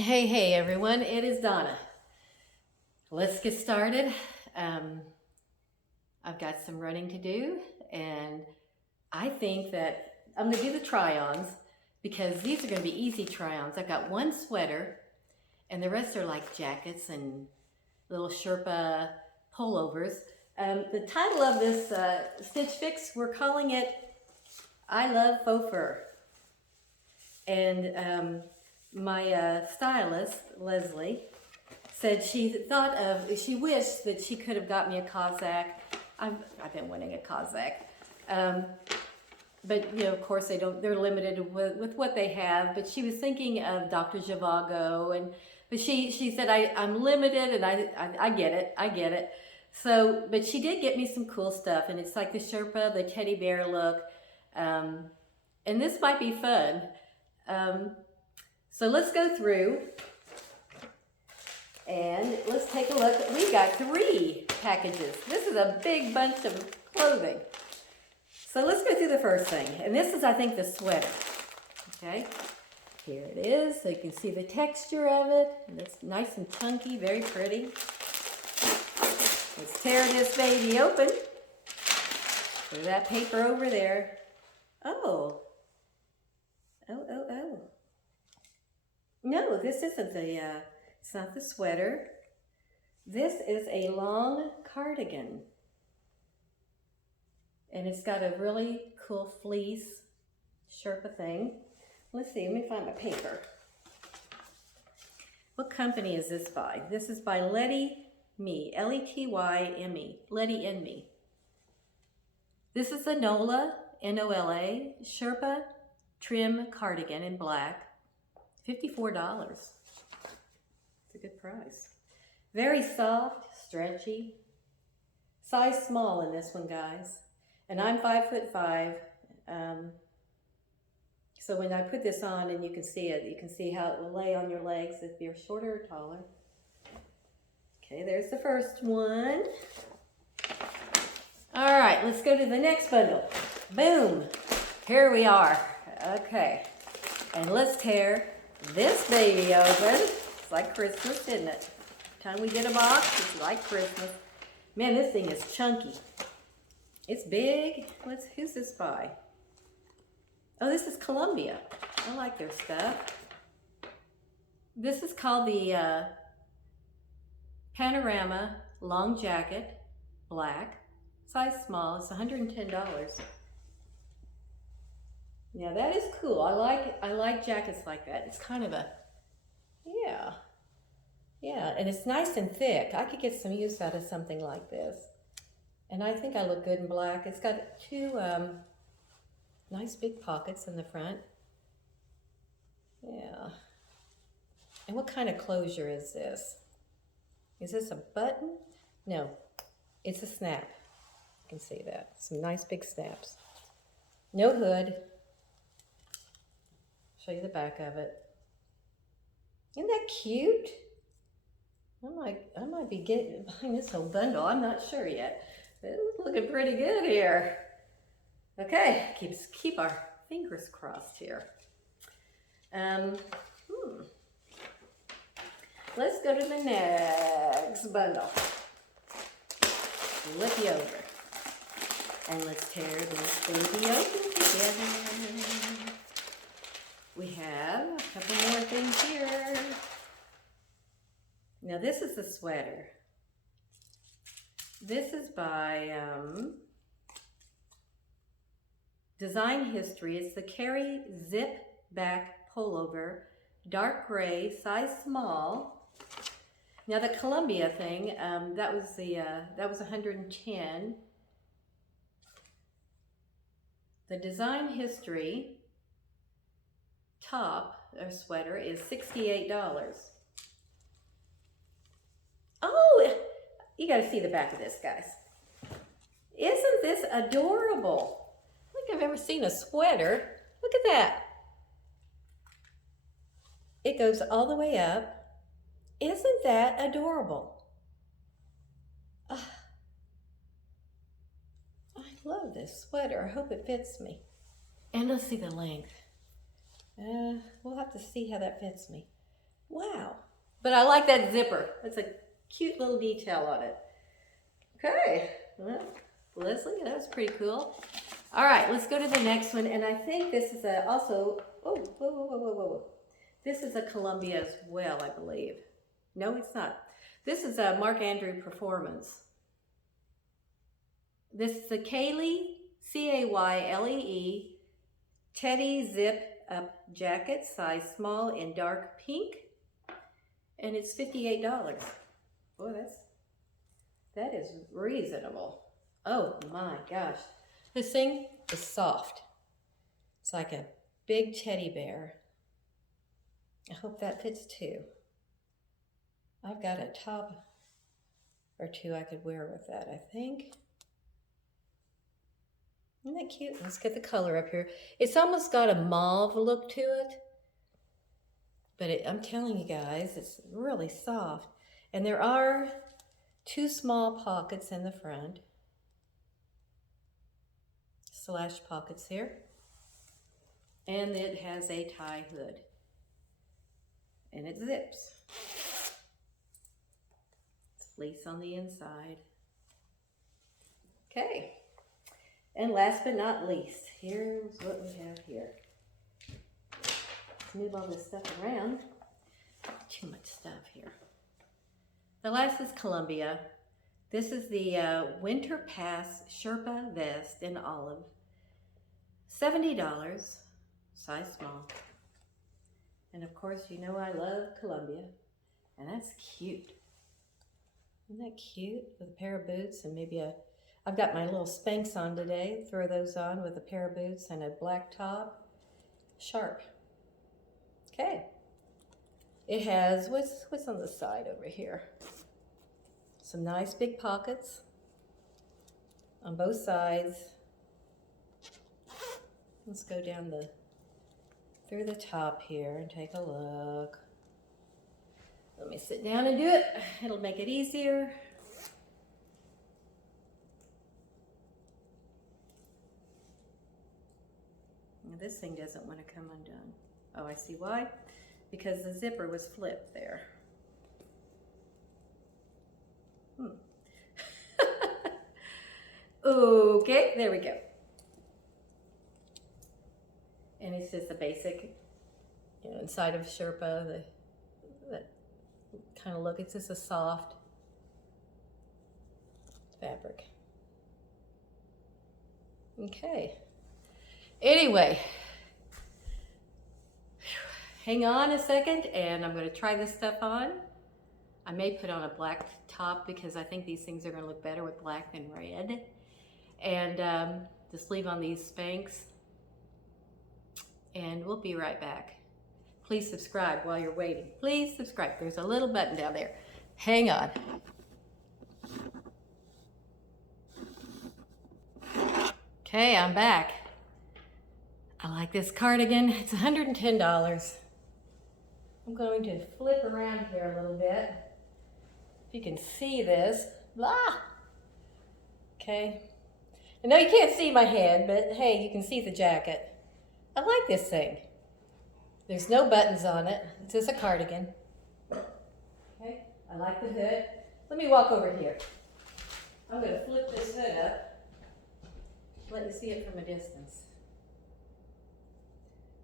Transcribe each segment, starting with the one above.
Hey everyone, it is Donna. Let's get started. I've got some running to do, and I think that I'm going to do the try-ons because these are going to be easy try-ons. I've got one sweater, and the rest are like jackets and little Sherpa pullovers. The title of this Stitch Fix, we're calling it I Love Faux Fur. And my stylist, Leslie, said she wished that she could have got me a Cossack. I've been wanting a Cossack. But, you know, of course, they're limited with what they have. But she was thinking of Dr. Zhivago, but she said, I'm limited, and I get it. So, but she did get me some cool stuff, and it's like the Sherpa, the teddy bear look. And this might be fun. So let's go through and let's take a look. We got 3 packages. This is a big bunch of clothing. So let's go through the first thing. And this is, I think, the sweater. Okay, here it is. So you can see the texture of it. And it's nice and chunky, very pretty. Let's tear this baby open. Put that paper over there. Oh. No, this isn't it's not the sweater. This is a long cardigan. And it's got a really cool fleece Sherpa thing. Let's see, let me find my paper. What company is this by? This is by Letty Me, Lettyme, Letty and Me. This is a NOLA, N-O-L-A, Sherpa trim cardigan in black. $54. It's a good price. Very soft, stretchy. Size small in this one, guys. And I'm 5'5". So when I put this on and you can see it, you can see how it will lay on your legs if you're shorter or taller. Okay, there's the first one. All right, let's go to the next bundle. Boom, here we are. Okay, and let's tear this baby open. It's like Christmas, isn't it? Every time we get a box, it's like Christmas. Man, this thing is chunky. It's big. Who's this by? Oh, this is Columbia. I like their stuff. This is called the Panorama Long Jacket, black, size small. It's $110. Yeah, that is cool. I like jackets like that. It's kind of yeah, and it's nice and thick. I could get some use out of something like this. And I think I look good in black. It's got 2 nice big pockets in the front. Yeah. And what kind of closure is this? Is this a button? No, it's a snap. You can see that. Some nice big snaps. No hood. Show you the back of it. Isn't that cute? I might be buying this whole bundle. I'm not sure yet. It's looking pretty good here. Okay, keep our fingers crossed here. Let's go to the next bundle. Flip you over. And let's tear this baby open together. We have a couple more things here. Now this is the sweater. This is by Design History. It's the Carry Zip Back Pullover, dark gray, size small. Now the Columbia thing, that was $110. The Design History top or sweater is $68. Oh, you got to see the back of this, guys. Isn't this adorable? I don't think I've ever seen a sweater. Look at that. It goes all the way up. Isn't that adorable? I love this sweater. I hope it fits me. And let's see the length. We'll have to see how that fits me. Wow. But I like that zipper. It's a cute little detail on it. Okay. Well, Leslie, that was pretty cool. All right, let's go to the next one. And I think this is also, oh, whoa, whoa, whoa, whoa, whoa. This is a Columbia as well, I believe. No, it's not. This is a Mark Andrew Performance. This is the Kaylee, Caylee, Teddy Zip Up Jacket, size small in dark pink. And it's $58. Boy, that is reasonable. Oh my gosh. This thing is soft. It's like a big teddy bear. I hope that fits too. I've got a top or two I could wear with that, I think. Isn't that cute? Let's get the color up here. It's almost got a mauve look to it. But I'm telling you guys, it's really soft. And there are 2 small pockets in the front. Slash pockets here. And it has a tie hood. And it zips. It's fleece on the inside. Okay. And last but not least, here's what we have here. Let's move all this stuff around. Too much stuff here. The last is Columbia. This is the Winter Pass Sherpa Vest in olive. $70, size small. And of course, you know I love Columbia. And that's cute. Isn't that cute? With a pair of boots and maybe I've got my little Spanx on today. Throw those on with a pair of boots and a black top. Sharp. Okay. It has, what's on the side over here? Some nice big pockets on both sides. Let's go down through the top here and take a look. Let me sit down and do it. It'll make it easier. Now this thing doesn't want to come undone. Oh, I see why. Because the zipper was flipped there. Okay, there we go. And it's just a basic, inside of Sherpa, that kind of look. It's just a soft fabric. Okay. Anyway, hang on a second, and I'm going to try this stuff on. I may put on a black top because I think these things are going to look better with black than red. And just leave on these Spanx. And we'll be right back. Please subscribe while you're waiting. Please subscribe. There's a little button down there. Hang on. Okay, I'm back. I like this cardigan. It's $110. I'm going to flip around here a little bit. If you can see this. Blah! Okay. I know you can't see my head, but hey, you can see the jacket. I like this thing. There's no buttons on it. It's just a cardigan. Okay, I like the hood. Let me walk over here. I'm going to flip this hood up. Let you see it from a distance.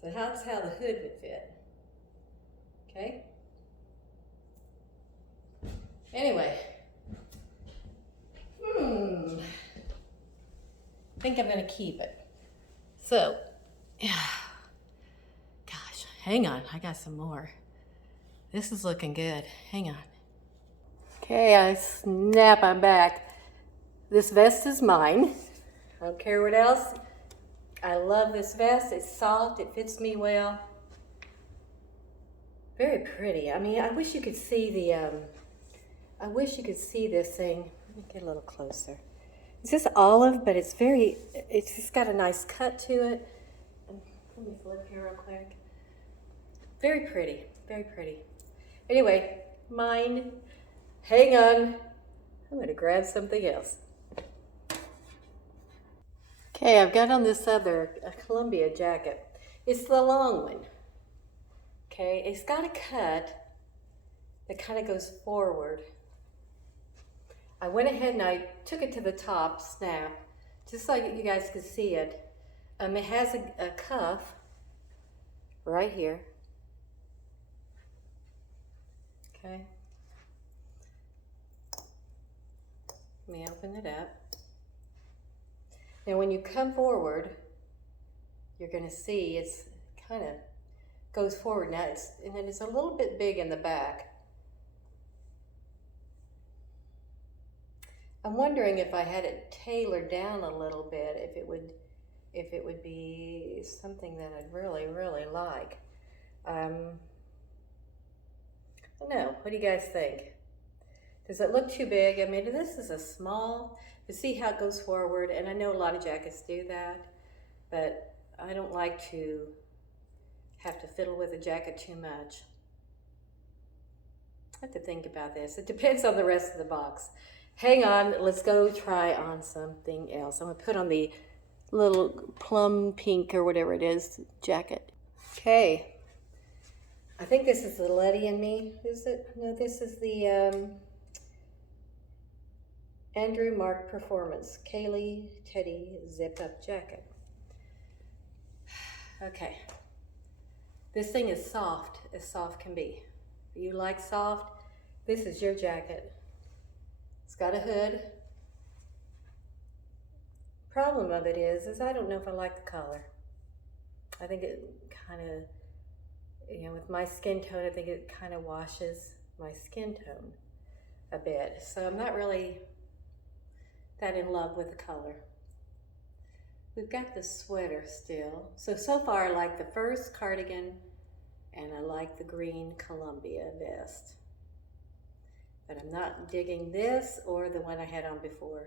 So that's how the hood would fit. Okay? Anyway. I think I'm going to keep it. So, gosh, hang on. I got some more. This is looking good. Hang on. Okay, I'm back. This vest is mine. I don't care what else. I love this vest. It's soft. It fits me well. Very pretty. I mean, I wish you could see this thing. Let me get a little closer. It's just olive, but it's just got a nice cut to it. Let me flip here real quick. Very pretty, very pretty. Anyway, mine. Hang on. I'm going to grab something else. Okay, I've got on this other Columbia jacket. It's the long one. Okay, it's got a cut, that kind of goes forward. I went ahead and I took it to the top, snap, just so you guys could see it. It has a cuff right here. Okay. Let me open it up. Now when you come forward, you're going to see it's kind of goes forward. Now and then it's a little bit big in the back. I'm wondering if I had it tailored down a little bit, if it would be something that I'd really, really like. I don't know. What do you guys think? Does it look too big? I mean, this is a small, you see how it goes forward, and I know a lot of jackets do that, but I don't like to have to fiddle with a jacket too much. I have to think about this. It depends on the rest of the box. Hang on, let's go try on something else. I'm gonna put on the little plum pink or whatever it is jacket. Okay, I think this is the Letty and Me. Is it? No, this is the Andrew Mark Performance Kaylee Teddy zip up jacket. Okay, this thing is soft as soft can be. If you like soft, this is your jacket. It's got a hood. Problem of it is I don't know if I like the color. I think it kind of, you know, with my skin tone, I think it kind of washes my skin tone a bit. So I'm not really that in love with the color. We've got the sweater still. So far I like the first cardigan and I like the green Columbia vest. But I'm not digging this or the one I had on before.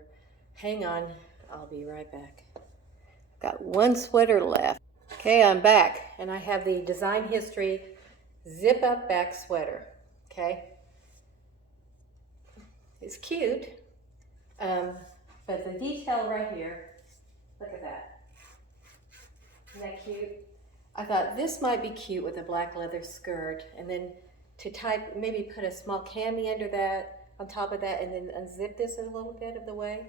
Hang on, I'll be right back. I've got one sweater left. Okay, I'm back and I have the Design History zip up back sweater, okay? It's cute, but the detail right here, look at that. Isn't that cute? I thought this might be cute with a black leather skirt, and then to type, maybe put a small cami under that, on top of that, and then unzip this a little bit of the way,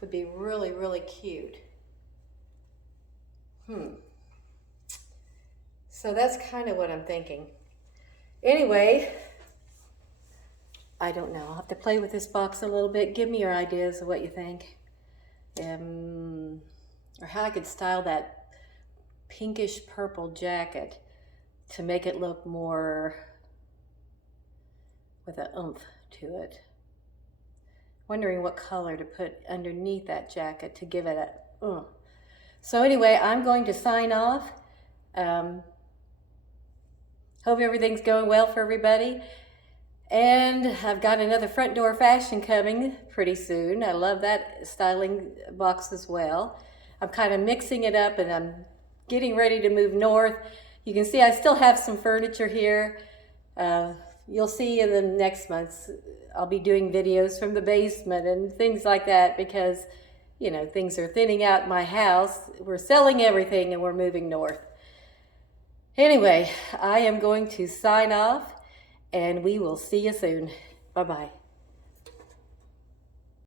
would be really, really cute. So that's kind of what I'm thinking. Anyway, I don't know. I'll have to play with this box a little bit. Give me your ideas of what you think. Or how I could style that pinkish purple jacket to make it look more with an oomph to it. Wondering what color to put underneath that jacket to give it a oomph. So anyway, I'm going to sign off. Hope everything's going well for everybody. And I've got another front door fashion coming pretty soon. I love that styling box as well. I'm kind of mixing it up and I'm getting ready to move north. You can see I still have some furniture here. You'll see in the next months, I'll be doing videos from the basement and things like that because, you know, things are thinning out my house. We're selling everything and we're moving north. Anyway, I am going to sign off and we will see you soon. Bye-bye.